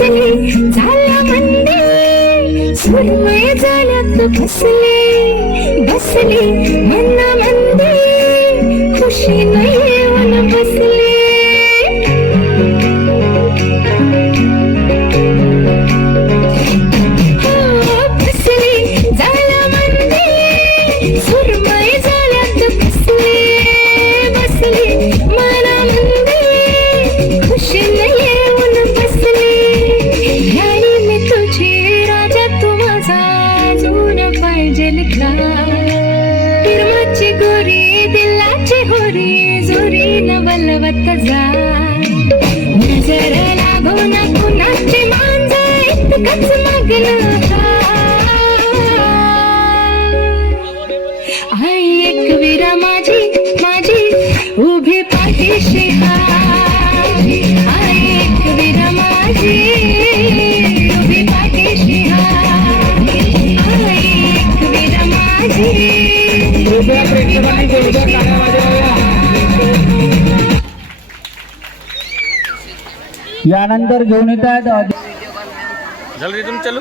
फसले झाला मंदे सुरमय जाळ्यात फसले बसले मना मंदे खुशी नाही पाहिजे फिरमाची गोरी दिलाची होरी जोरी न जा नजर लागो ना कुणाची मांजा इतकंच मागणं सगळ्या प्रेक्षकांनी जोरदार टाळ्या वाजवाव्या. यानंतर घेऊन येत आहेत झालं रिदम चालू